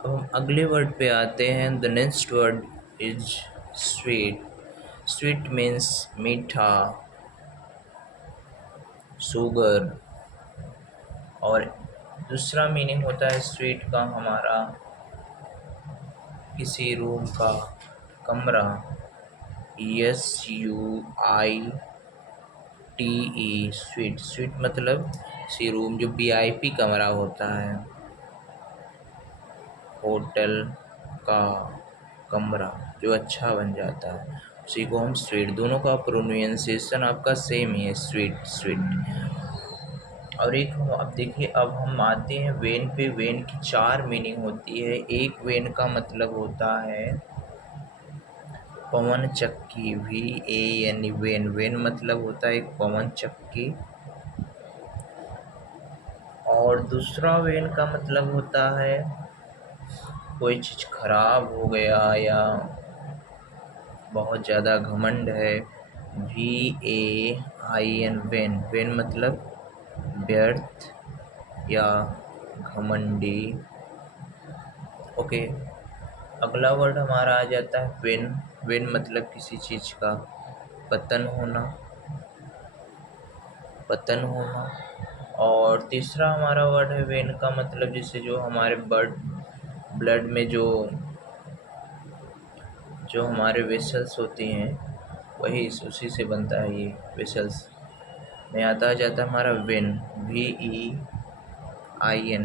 अब हम अगले वर्ड पे आते हैं। The next word is sweet. Sweet means मीठा, शुगर। और दूसरा मीनिंग होता है स्वीट का हमारा किसी रूम का कमरा। SUITE sweet. स्वीट मतलब किसी रूम, जो VIP कमरा होता है, होटल का कमरा जो अच्छा बन जाता है, उसी को हम स्वीट। दोनों का प्रोनाउंसिएशन आपका सेम ही है, स्वीट स्वीट। और एक अब देखिए, अब हम आते हैं वेन पे। वेन की 4 मीनिंग होती है। एक वेन का मतलब होता है पवन चक्की, VAN वेन। वेन मतलब होता है एक पवन चक्की। और दूसरा वेन का मतलब होता है कोई चीज़ खराब हो गया या बहुत ज़्यादा घमंड है। VAIN when. वेन मतलब व्यर्थ या घमंडी। ओके। अगला वर्ड हमारा आ जाता है वेन। वेन मतलब किसी चीज़ का पतन होना, पतन होना। और तीसरा हमारा वर्ड है वेन का मतलब जैसे जो हमारे ब्लड में जो हमारे वेसल्स होती हैं, वही उसी से बनता है ये वेसल्स। में आता आ जाता है हमारा वेन, VEIN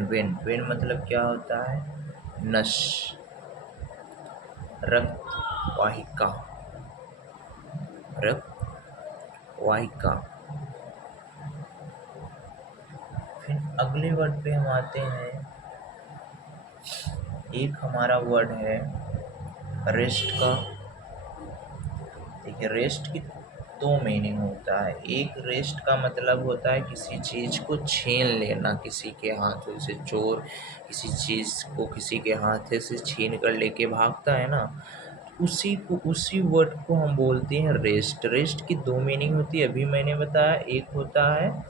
वेन। वेन मतलब क्या होता है? नस, रक्त वाहिका, रक्त वाहिका। फिर अगले वर्ड पे हम आते हैं। एक हमारा वर्ड है रेस्ट का। देखिए, रेस्ट की 2 मीनिंग होता है। एक रेस्ट का मतलब होता है किसी चीज़ को छीन लेना किसी के हाथों से। चोर किसी चीज़ को किसी के हाथ से छीन कर लेके भागता है ना, उसी वर्ड को हम बोलते हैं रेस्ट। रेस्ट की 2 मीनिंग होती है, अभी मैंने बताया। एक होता है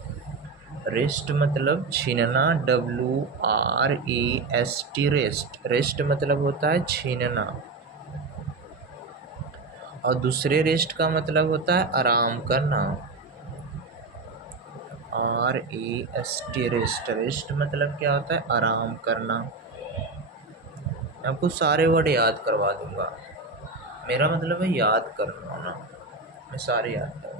रेस्ट मतलब छीनना, WREST रेस्ट। रेस्ट मतलब होता है छीनना। और दूसरे रेस्ट का मतलब होता है आराम करना, REST रेस्ट। रेस्ट मतलब क्या होता है? आराम करना। मैं आपको सारे वर्ड याद करवा दूंगा, मेरा मतलब है याद करना ना, मैं सारे याद करवा।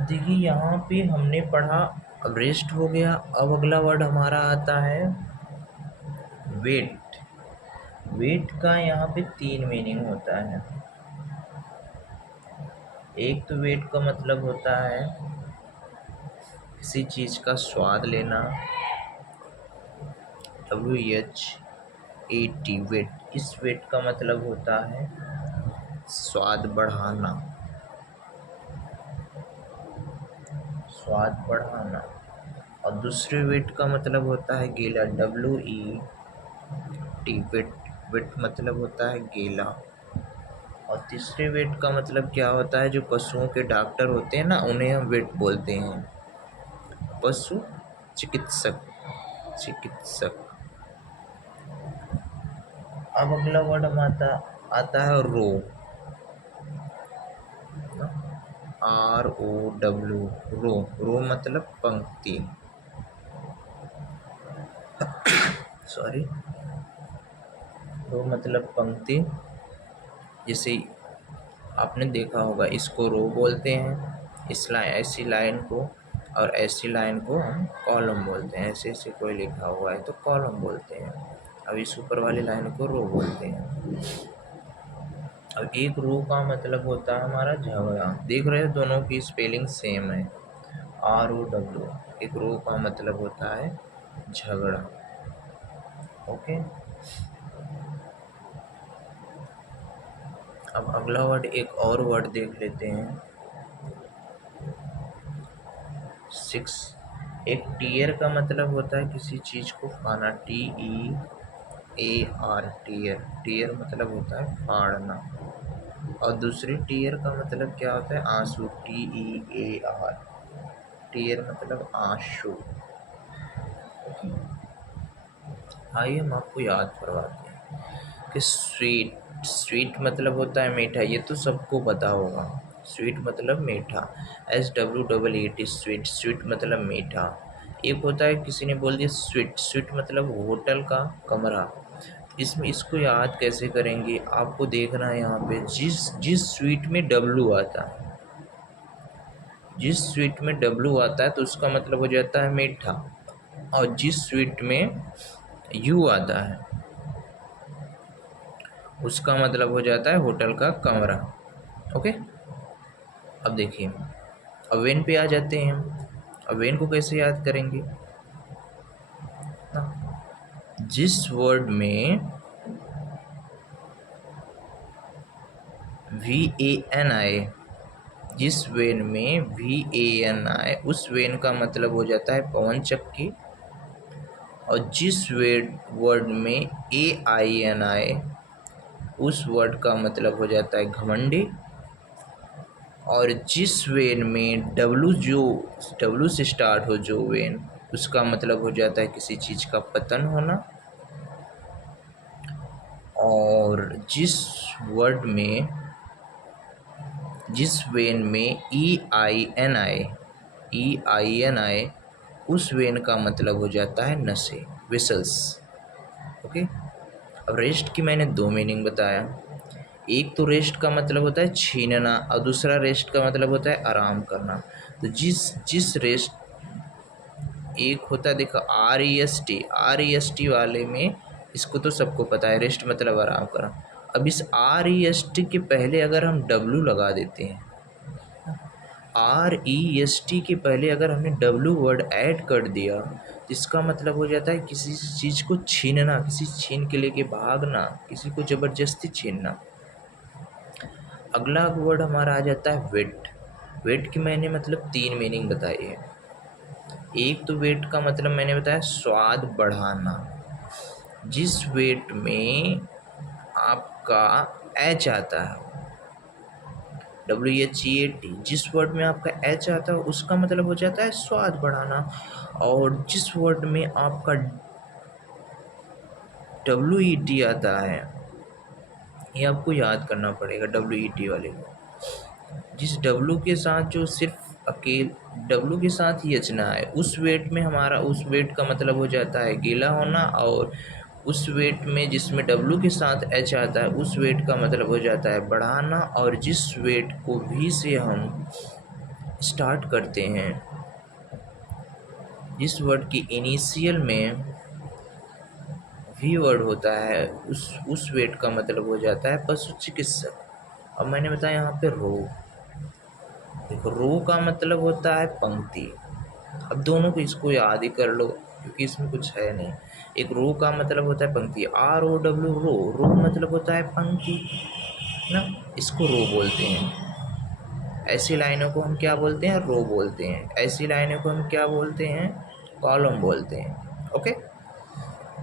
देखिए, यहाँ पे हमने पढ़ा, अब रेस्ट हो गया। अब अगला वर्ड हमारा आता है वेट। वेट का यहाँ पे 3 मीनिंग होता है। एक तो वेट का मतलब होता है किसी चीज़ का स्वाद लेना, WHAT वेट। इस वेट का मतलब होता है स्वाद बढ़ाना, स्वाद बढ़ाना। और दूसरे वेट का मतलब होता है गीला, WET वेट। वेट मतलब होता है गीला। और तीसरे वेट का मतलब क्या होता है? जो पशुओं के डॉक्टर होते हैं ना, उन्हें हम वेट बोलते हैं, पशु चिकित्सक, चिकित्सक। अब अगला वर्ड हम आता है रो, ROW रो। रो मतलब पंक्ति, सॉरी, रो मतलब पंक्ति। जैसे आपने देखा होगा, इसको रो बोलते हैं, ऐसी लाइन को। और ऐसी लाइन को हम कॉलम बोलते हैं। ऐसे ऐसे कोई लिखा हुआ है तो कॉलम बोलते हैं। अब इस ऊपर वाली लाइन को रो बोलते हैं। अब एक रो का मतलब होता है हमारा झगड़ा। देख रहे हैं, दोनों की स्पेलिंग सेम है, ROW। एक रो का मतलब होता है झगड़ा। ओके। अब अगला वर्ड, एक और वर्ड देख लेते हैं, 6। एक टीयर का मतलब होता है किसी चीज़ को फाड़ना, TEAR टीयर। टीयर मतलब होता है फाड़ना। और दूसरी टीयर का मतलब क्या होता है? आंसू, TEAR। टीयर मतलब आंसू। आइए हम आपको याद करवाते हैं कि स्वीट, स्वीट मतलब होता है मीठा, ये तो सबको पता होगा। स्वीट मतलब मीठा, SWEET, स्वीट, स्वीट मतलब मीठा। एक होता है, किसी ने बोल दिया स्वीट, स्वीट मतलब होटल का कमरा। इसमें इसको याद कैसे करेंगे, आपको देखना है यहाँ पे, जिस जिस स्वीट में डब्लू आता है, जिस स्वीट में डब्लू आता है तो उसका मतलब हो जाता है मीठा, और जिस स्वीट में यू आता है उसका मतलब हो जाता है होटल का कमरा। ओके, अब देखिए, अब वेन पे आ जाते हैं हम। अब वेन को कैसे याद करेंगे ना, जिस वर्ड में VAN आए, जिस वेन में VAN आए उस वेन का मतलब हो जाता है पवन चक्की, और जिस वर्ड में AIN आए उस वर्ड का मतलब हो जाता है घमंडी, और जिस वेन में डब्लू से स्टार्ट हो जो वेन, उसका मतलब हो जाता है किसी चीज़ का पतन होना, और जिस वेन में EIN आए उस वेन का मतलब हो जाता है नशे, विसल्स। ओके, अब रेस्ट की मैंने दो मीनिंग बताया। एक तो रेस्ट का मतलब होता है छीनना, और दूसरा रेस्ट का मतलब होता है आराम करना। तो जिस जिस रेस्ट, एक होता है देखो REST वाले में, इसको तो सबको पता है, रेस्ट मतलब आराम करना। अब इस REST के पहले अगर हम W लगा देते हैं, REST के पहले अगर हमने W वर्ड ऐड कर दिया, तो इसका मतलब हो जाता है किसी चीज़ को छीनना, किसी छीन के लेके भागना, किसी को ज़बरदस्ती छीनना। अगला वर्ड हमारा आ जाता है वेट। वेट की मैंने मतलब तीन मीनिंग बताई है। एक तो वेट का मतलब मैंने बताया स्वाद बढ़ाना, जिस वेट में आपका H आता है, WHEAT, जिस वर्ड में आपका H आता है उसका मतलब हो जाता है स्वाद बढ़ाना, और जिस वर्ड में आपका WET आता है, ये आपको याद करना पड़ेगा WET वाले को। जिस W के साथ जो सिर्फ W के साथ ही अचना है, उस वेट में हमारा, उस वेट का मतलब हो जाता है गीला होना, और उस वेट में जिसमें W के साथ H आता है उस वेट का मतलब हो जाता है बढ़ाना, और जिस वेट को V से हम स्टार्ट करते हैं, जिस वर्ड की इनिशियल में V वर्ड होता है, उस वेट का मतलब हो जाता है पशु चिकित्सक। अब मैंने बताया यहाँ पे रो, देखो रो का मतलब होता है पंक्ति। अब दोनों को इसको याद ही कर लो क्योंकि इसमें कुछ है नहीं। एक रो का मतलब होता है पंक्ति, ROW, रो, रो मतलब होता है पंक्ति ना, इसको रो बोलते हैं। ऐसी लाइनों को हम क्या बोलते हैं, रो बोलते हैं। ऐसी लाइनों को हम क्या बोलते हैं, कॉलम बोलते हैं। ओके,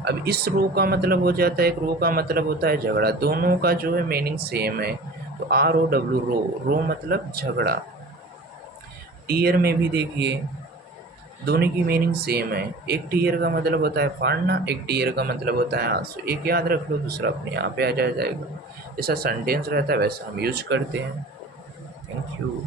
अब इस रो का मतलब हो जाता है, एक रो का मतलब होता है झगड़ा। दोनों का जो है मीनिंग सेम है, तो ROW, रो, रो मतलब झगड़ा। टीयर में भी देखिए दोनों की मीनिंग सेम है। एक टीयर का मतलब होता है फाड़ना, एक टीयर का मतलब होता है आंसू। एक याद रख लो, दूसरा अपने यहाँ पे आ जाएगा। जैसा सेंटेंस रहता है वैसा हम यूज करते हैं। Thank you.